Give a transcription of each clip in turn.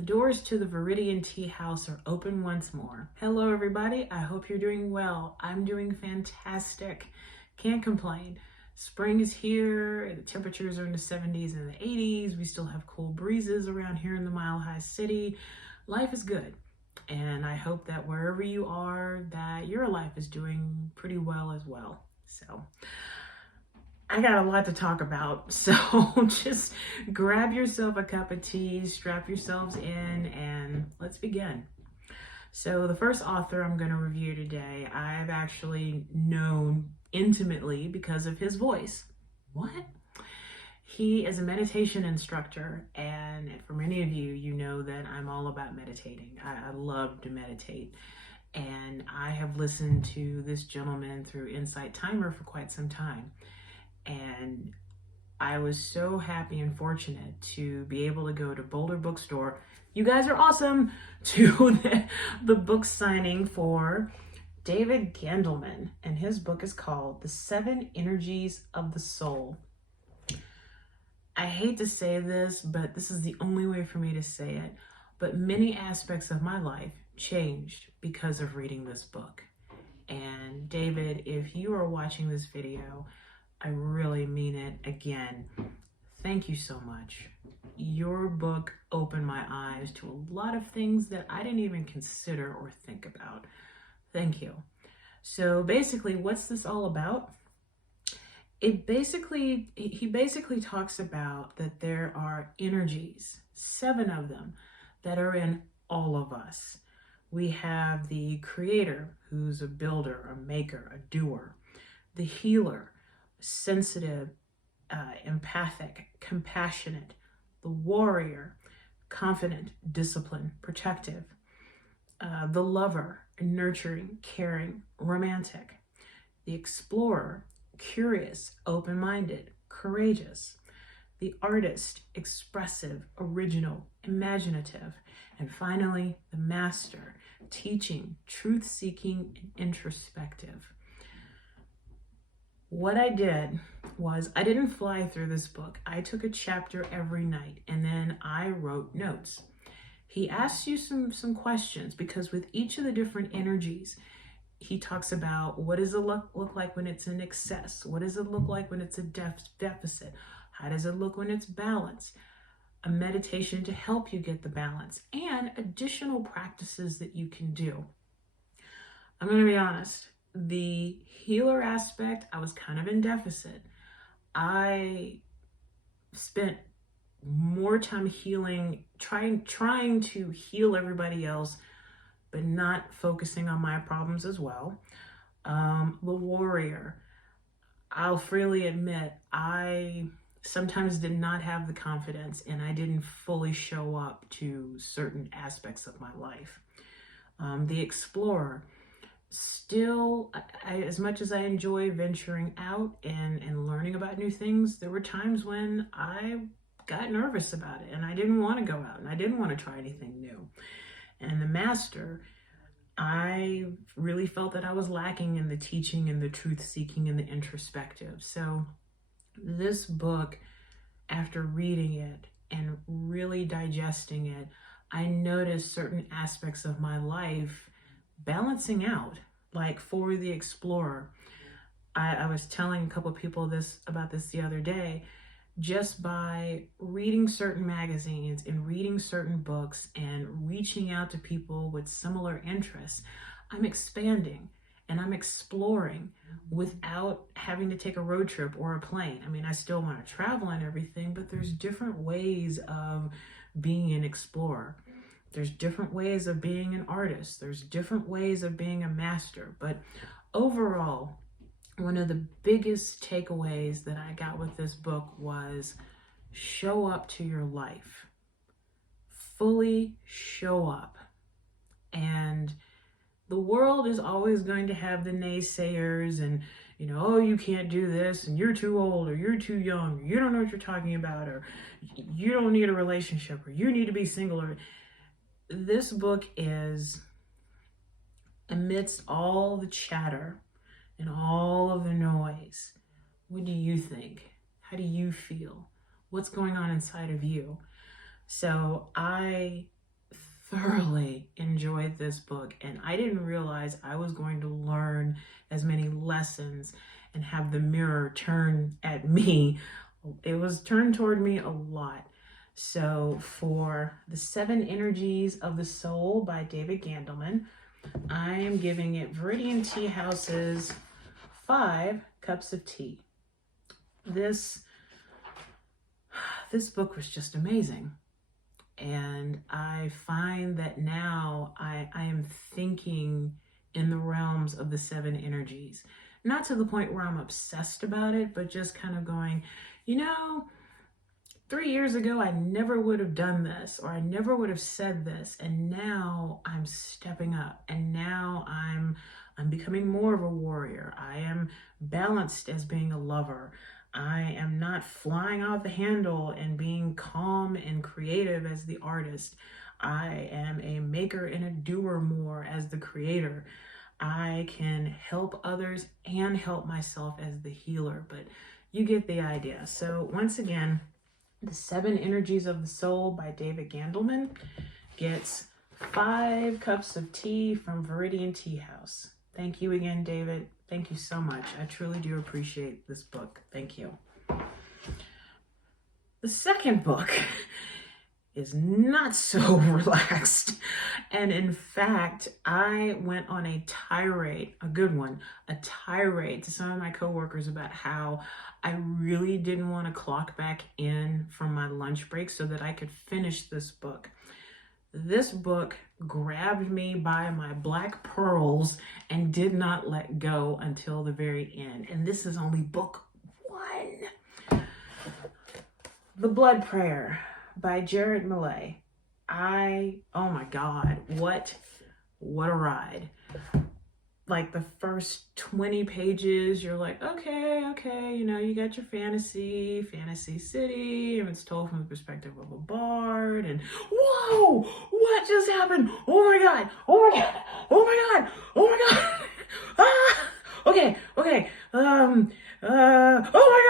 The doors to the Viridian Tea House are open once more. Hello everybody, I hope you're doing well. I'm doing fantastic. Can't complain. Spring is here, the temperatures are in the 70s and the 80s. We still have cool breezes around here in the Mile High City. Life is good. And I hope that wherever you are, that your life is doing pretty well as well. So I got a lot to talk about, so just grab yourself a cup of tea, strap yourselves in, and let's begin. So the first author I'm going to review today, I've actually known intimately because of his voice. What? He is a meditation instructor, and for many of you, you know that I'm all about meditating. I love to meditate, and I have listened to this gentleman through Insight Timer for quite some time. And I was so happy and fortunate to be able to go to Boulder Bookstore. You guys are awesome. To the book signing for David Gandelman. And his book is called The 7 Energies of the Soul. I hate to say this, but this is the only way for me to say it. But many aspects of my life changed because of reading this book. And David, if you are watching this video, I really mean it again. Thank you so much. Your book opened my eyes to a lot of things that I didn't even consider or think about. Thank you. So basically, what's this all about? He basically talks about that there are energies, 7 of them, that are in all of us. We have the creator, who's a builder, a maker, a doer, the healer, sensitive, empathic, compassionate, the warrior, confident, disciplined, protective, the lover, nurturing, caring, romantic, the explorer, curious, open-minded, courageous, the artist, expressive, original, imaginative, and finally, the master, teaching, truth-seeking, and introspective. What I did was I didn't fly through this book. I took a chapter every night and then I wrote notes. He asks you some questions because with each of the different energies, he talks about what does it look like when it's in excess? What does it look like when it's a deficit? How does it look when it's balanced? A meditation to help you get the balance and additional practices that you can do. I'm going to be honest. The healer aspect, I was kind of in deficit. I spent more time healing, trying to heal everybody else, but not focusing on my problems as well. The warrior, I'll freely admit, I sometimes did not have the confidence and I didn't fully show up to certain aspects of my life. The explorer, still, as much as I enjoy venturing out and learning about new things, there were times when I got nervous about it and I didn't want to go out and I didn't want to try anything new. And the master, I really felt that I was lacking in the teaching and the truth-seeking and the introspective. So this book, after reading it and really digesting it, I noticed certain aspects of my life balancing out. Like for the explorer, I was telling a couple of people about this the other day. Just by reading certain magazines and reading certain books and reaching out to people with similar interests, I'm expanding and I'm exploring without having to take a road trip or a plane. I mean, I still want to travel and everything, but there's different ways of being an explorer. There's different ways of being an artist. There's different ways of being a master. But overall, one of the biggest takeaways that I got with this book was show up to your life. Fully show up. And the world is always going to have the naysayers and, oh, you can't do this and you're too old or you're too young or you don't know what you're talking about or you don't need a relationship or you need to be single. Or this book is, amidst all the chatter and all of the noise, what do you think? How do you feel? What's going on inside of you? So I thoroughly enjoyed this book, and I didn't realize I was going to learn as many lessons and have the mirror turn at me. It was turned toward me a lot. So for The 7 Energies of the Soul by David Gandelman, I am giving it Viridian Tea House's 5 cups of tea. This book was just amazing. And I find that now I am thinking in the realms of the 7 energies. Not to the point where I'm obsessed about it, but just kind of going, 3 years ago, I never would have done this, or I never would have said this. And now I'm stepping up, and now I'm becoming more of a warrior. I am balanced as being a lover. I am not flying off the handle and being calm and creative as the artist. I am a maker and a doer more as the creator. I can help others and help myself as the healer, but you get the idea. So once again, The 7 Energies of the Soul by David Gandelman gets 5 cups of tea from Viridian Tea House. Thank you again, David. Thank you so much. I truly do appreciate this book. Thank you. The second book is not so relaxed. And in fact, I went on a tirade, a good one, a tirade to some of my coworkers about how I really didn't want to clock back in from my lunch break so that I could finish this book. This book grabbed me by my black pearls and did not let go until the very end. And this is only book 1. The Blood Prayer by Millet. Oh my God, what a ride. Like the first 20 pages, you're like, okay, you got your fantasy city, and it's told from the perspective of a bard, and whoa, what just happened? Oh my God, oh my God, oh my God, oh my God. Okay, oh my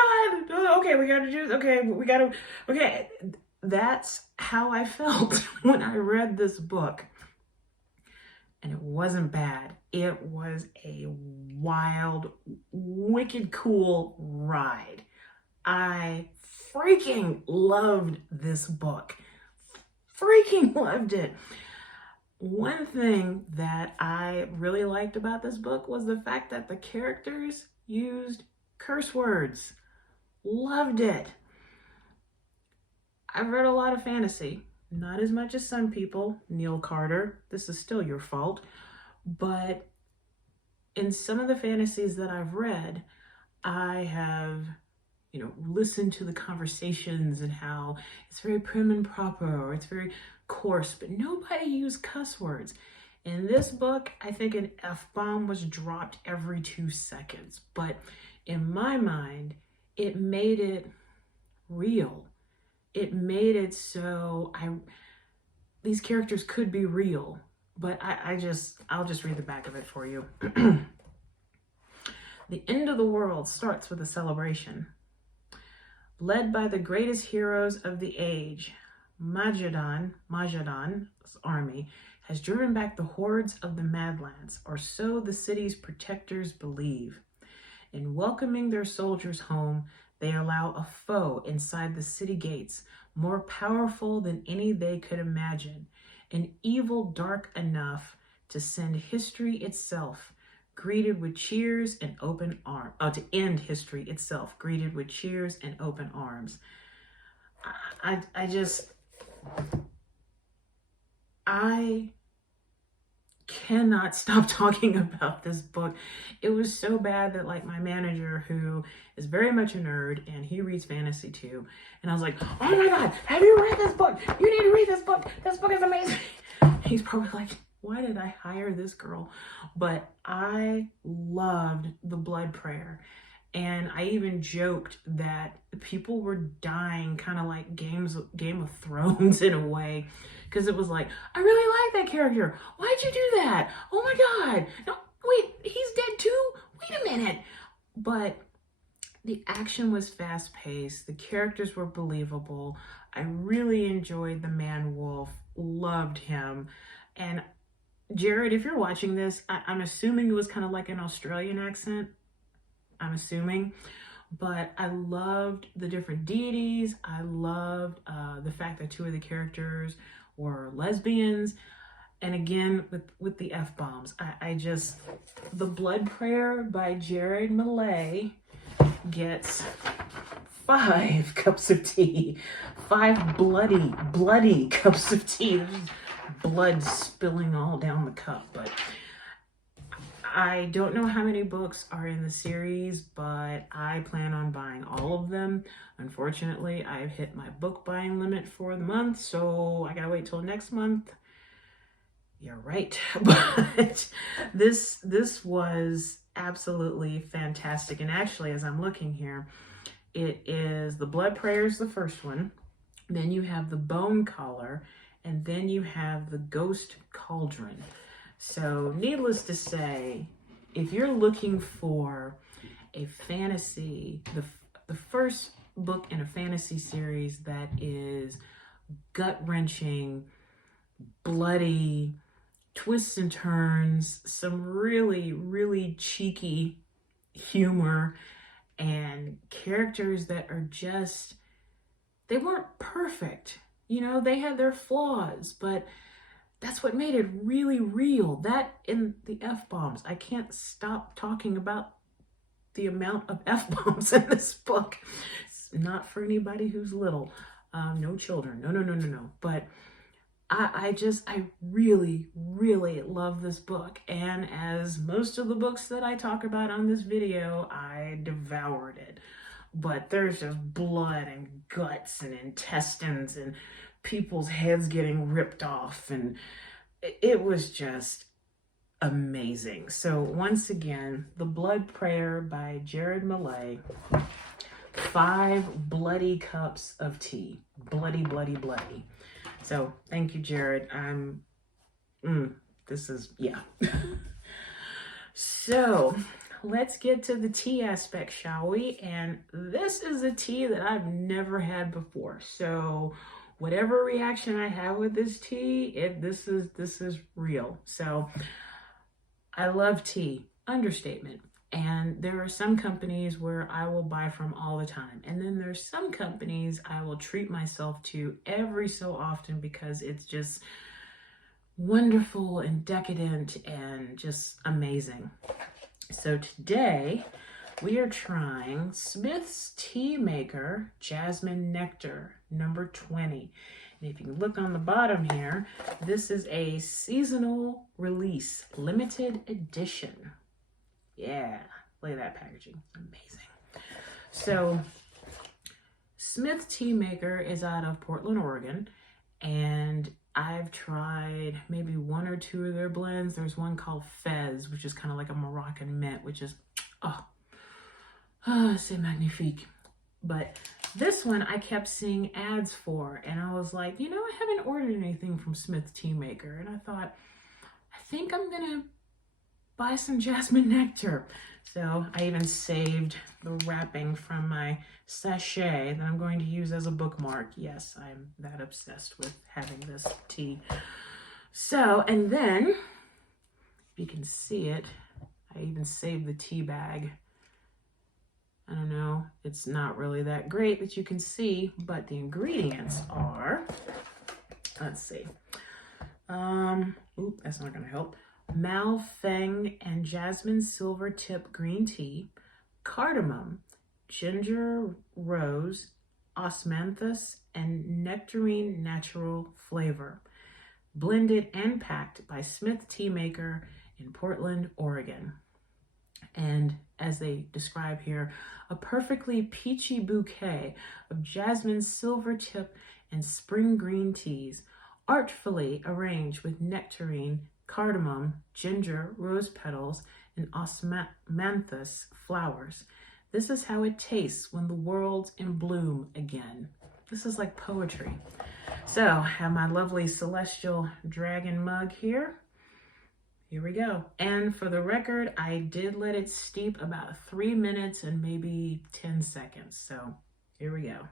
God, okay, we gotta do this, okay. That's how I felt when I read this book. And it wasn't bad. It was a wild, wicked cool ride. I freaking loved this book. Freaking loved it. One thing that I really liked about this book was the fact that the characters used curse words. Loved it. I've read a lot of fantasy. Not as much as some people. Neil Carter, this is still your fault. But in some of the fantasies that I've read, I have, listened to the conversations and how it's very prim and proper, or it's very coarse, but nobody used cuss words. In this book, I think an F-bomb was dropped every 2 seconds. But in my mind, it made it real. It made it so these characters could be real, but I'll just read the back of it for you. The end of the world starts with a celebration. Led by the greatest heroes of the age, Majadon's army has driven back the hordes of the Madlands, or so the city's protectors believe. In welcoming their soldiers home, they allow a foe inside the city gates, more powerful than any they could imagine, an evil dark enough to send history itself, greeted with cheers and open arms. To end history itself, greeted with cheers and open arms. I cannot stop talking about this book. It was so bad that my manager, who is very much a nerd and he reads fantasy too, and I was like, oh my God, have you read this book? You need to read this book. This book is amazing. He's probably like, why did I hire this girl? But I loved The Blood Prayer. And I even joked that people were dying kind of like Game of Thrones in a way. Because it was like, I really like that character. Why'd you do that? Oh my God. No, wait, he's dead too? Wait a minute. But the action was fast paced. The characters were believable. I really enjoyed the man wolf, loved him. And Jared, if you're watching this, I'm assuming it was kind of like an Australian accent. I'm assuming. But I loved the different deities. I loved the fact that two of the characters were lesbians. And again, with the F-bombs, I just, the Blood Prayer by Jared Millet gets 5 cups of tea, 5 bloody cups of tea. There's blood spilling all down the cup, but I don't know how many books are in the series, but I plan on buying all of them. Unfortunately, I've hit my book buying limit for the month, so I gotta wait till next month. You're right, but this was absolutely fantastic. And actually, as I'm looking here, it is the Blood Prayers, the first one. Then you have the Bone Collar, and then you have the Ghost Cauldron. So needless to say, if you're looking for a fantasy, the first book in a fantasy series that is gut-wrenching, bloody, twists and turns, some really, really cheeky humor, and characters that are just, they weren't perfect. You know, they had their flaws, but that's what made it really real. That and the F-bombs. I can't stop talking about the amount of F-bombs in this book. It's not for anybody who's little. No children. No. But I really, really love this book. And as most of the books that I talk about on this video, I devoured it. But there's just blood and guts and intestines and people's heads getting ripped off, and it was just amazing. So once again, The Blood Prayer by Jared Millet, 5 bloody cups of tea. Bloody. So thank you, Jared. This is, yeah. So let's get to the tea aspect, shall we? And this is a tea that I've never had before. So whatever reaction I have with this tea, this is real. So I love tea, understatement. And there are some companies where I will buy from all the time. And then there's some companies I will treat myself to every so often because it's just wonderful and decadent and just amazing. So today we are trying Smith's Teamaker Jasmine Nectar number 20. And if you can look on the bottom here, this is a seasonal release, limited edition. Yeah, look at that packaging, amazing. So Smith Teamaker is out of Portland, Oregon, and I've tried maybe 1 or 2 of their blends. There's one called Fez, which is kind of like a Moroccan mint, which is, c'est magnifique. But this one I kept seeing ads for, and I was like, you know, I haven't ordered anything from Smith Teamaker, and I thought, I think I'm gonna buy some Jasmine Nectar. So I even saved the wrapping from my sachet that I'm going to use as a bookmark. Yes, I'm that obsessed with having this tea. So, and then, if you can see it, I even saved the tea bag. I don't know, it's not really that great that you can see, but the ingredients are, let's see. That's not gonna help. Malfeng and jasmine silver tip green tea, cardamom, ginger rose, osmanthus, and nectarine natural flavor. Blended and packed by Smith Teamaker in Portland, Oregon. And as they describe here, a perfectly peachy bouquet of jasmine silver tip and spring green teas, artfully arranged with nectarine, cardamom, ginger, rose petals, and osmanthus flowers. This is how it tastes when the world's in bloom again. This is like poetry. So I have my lovely celestial dragon mug here. Here we go. And for the record, I did let it steep about 3 minutes and maybe 10 seconds. So here we go.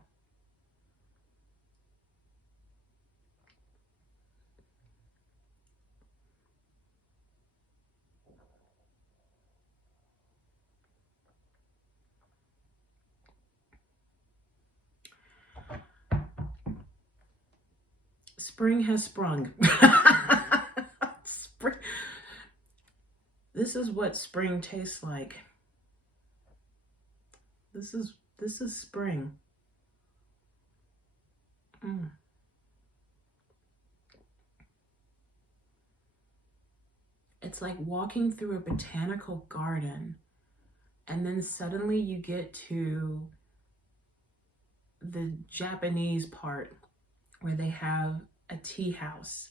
Spring has sprung. Spring. This is what spring tastes like. This is spring. It's like walking through a botanical garden, and then suddenly you get to the Japanese part where they have a tea house.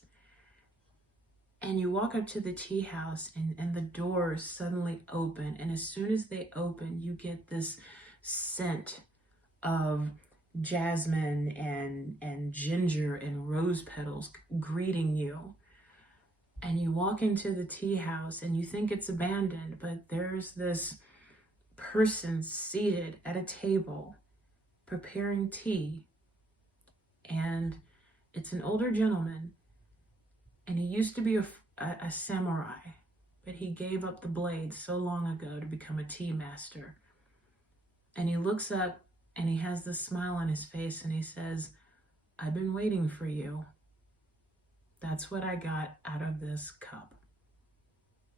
And you walk up to the tea house, and the doors suddenly open. And as soon as they open, you get this scent of jasmine and ginger and rose petals greeting you. And you walk into the tea house and you think it's abandoned, but there's this person seated at a table preparing tea. And it's an older gentleman. And he used to be a samurai, but he gave up the blade so long ago to become a tea master. And he looks up and he has this smile on his face and he says, "I've been waiting for you." That's what I got out of this cup.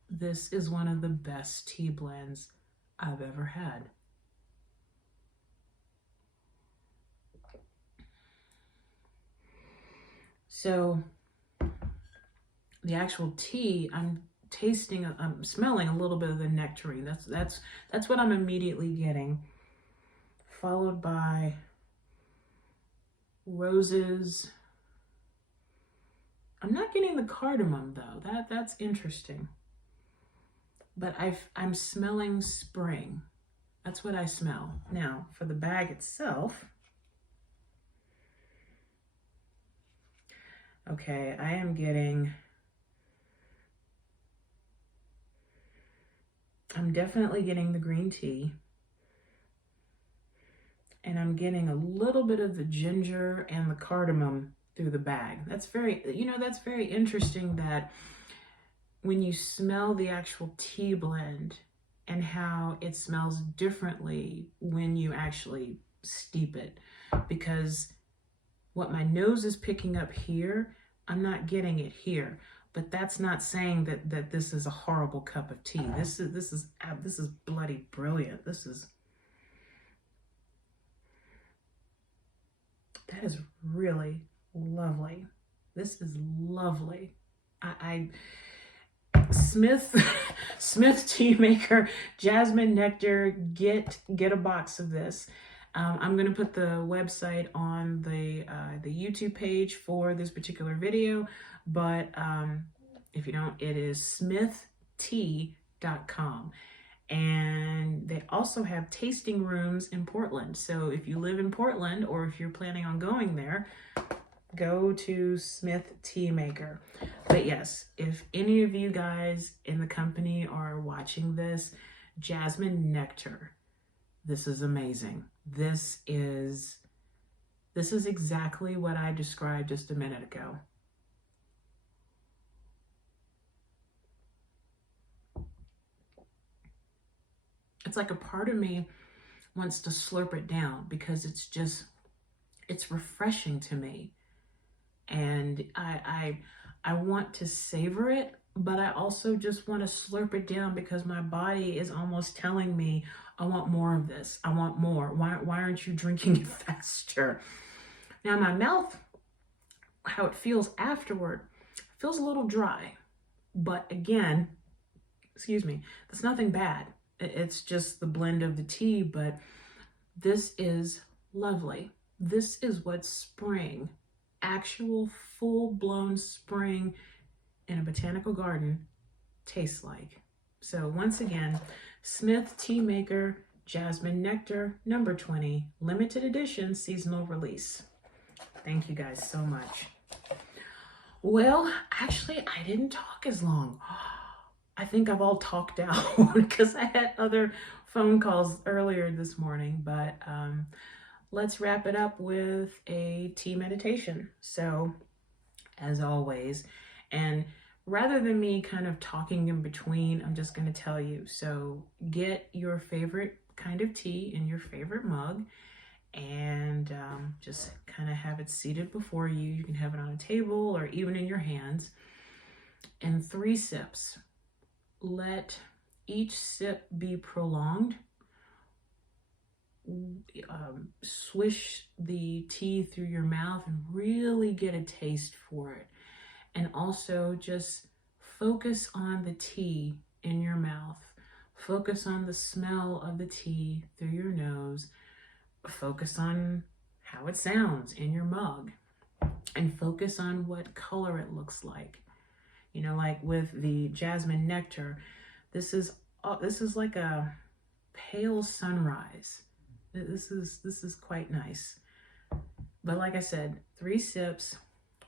This is one of the best tea blends I've ever had. So the actual tea, I'm smelling a little bit of the nectarine. That's what I'm immediately getting. Followed by roses. I'm not getting the cardamom though. That's interesting. But I'm smelling spring. That's what I smell. Now, for the bag itself, okay, I'm definitely getting the green tea. And I'm getting a little bit of the ginger and the cardamom through the bag. That's very interesting that when you smell the actual tea blend and how it smells differently when you actually steep it. Because what my nose is picking up here, I'm not getting it here. But that's not saying that this is a horrible cup of tea. This is bloody brilliant. That is really lovely. This is lovely. Smith Teamaker, Jasmine, Nectar, get a box of this. I'm going to put the website on the YouTube page for this particular video, but if you don't, it is smithtea.com. And they also have tasting rooms in Portland. So if you live in Portland or if you're planning on going there, go to Smith Teamaker. But yes, if any of you guys in the company are watching this, Jasmine Nectar, this is amazing. This is exactly what I described just a minute ago. It's like a part of me wants to slurp it down because it's refreshing to me. And I want to savor it, but I also just want to slurp it down because my body is almost telling me, I want more of this. I want more. Why aren't you drinking it faster? Now my mouth, how it feels afterward, feels a little dry. But again, excuse me, that's nothing bad. It's just the blend of the tea, but this is lovely. This is what spring, actual full-blown spring in a botanical garden tastes like. So once again, Smith Teamaker, Jasmine Nectar, number 20, limited edition seasonal release. Thank you guys so much. Well, actually, I didn't talk as long. I think I've all talked out because I had other phone calls earlier this morning, but let's wrap it up with a tea meditation. So as always, and rather than me kind of talking in between, I'm just going to tell you. So get your favorite kind of tea in your favorite mug and just kind of have it seated before you. You can have it on a table or even in your hands. And 3 sips. Let each sip be prolonged. Swish the tea through your mouth and really get a taste for it. And also just focus on the tea in your mouth. Focus on the smell of the tea through your nose. Focus on how it sounds in your mug. And focus on what color it looks like. You know, like with the Jasmine Nectar, this is like a pale sunrise. This is quite nice. But like I said, 3 sips,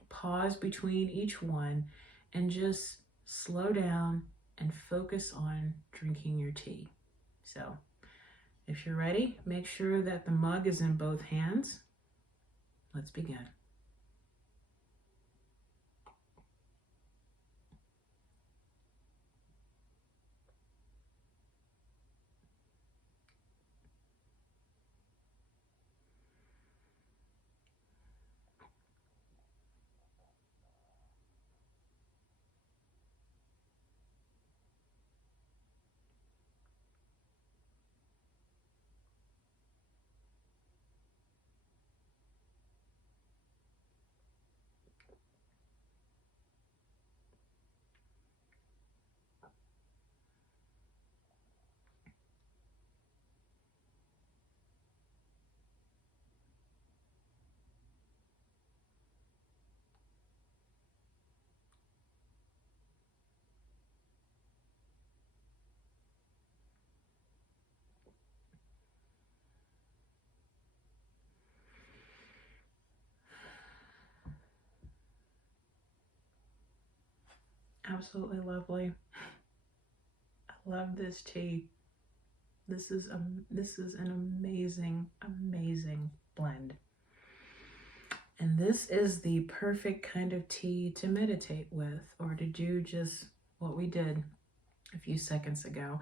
pause between each one, and just slow down and focus on drinking your tea. So if you're ready, make sure that the mug is in both hands. Let's begin. Absolutely lovely. I love this tea. This is an amazing blend. And this is the perfect kind of tea to meditate with, or to do just what we did a few seconds ago.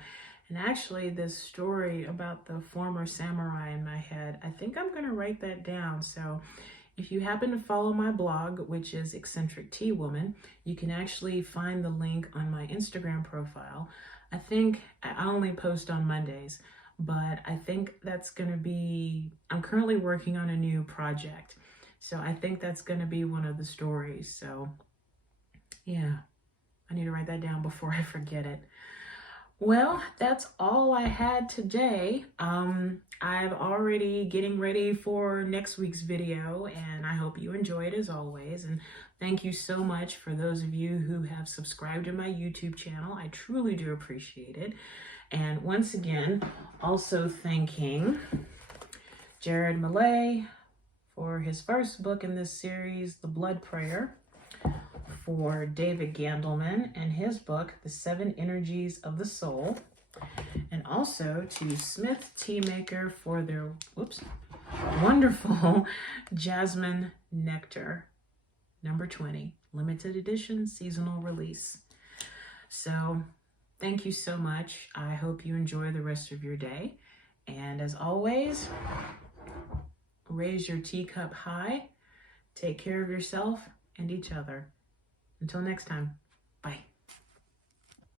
And actually, this story about the former samurai in my head, I think I'm going to write that down. So if you happen to follow my blog, which is Eccentric Tea Woman, you can actually find the link on my Instagram profile. I think I only post on Mondays, but I think that's going to be, I'm currently working on a new project. So I think that's going to be one of the stories. So yeah, I need to write that down before I forget it. Well, that's all I had today. I'm already getting ready for next week's video, and I hope you enjoy it as always. And thank you so much for those of you who have subscribed to my YouTube channel. I truly do appreciate it. And once again, also thanking Jared Millet for his first book in this series, The Blood Prayer, for David Gandelman and his book, The 7 Energies of the Soul, and also to Smith Teamaker for their wonderful Jasmine Nectar, number 20, limited edition seasonal release. So thank you so much. I hope you enjoy the rest of your day. And as always, raise your teacup high, take care of yourself and each other. Until next time.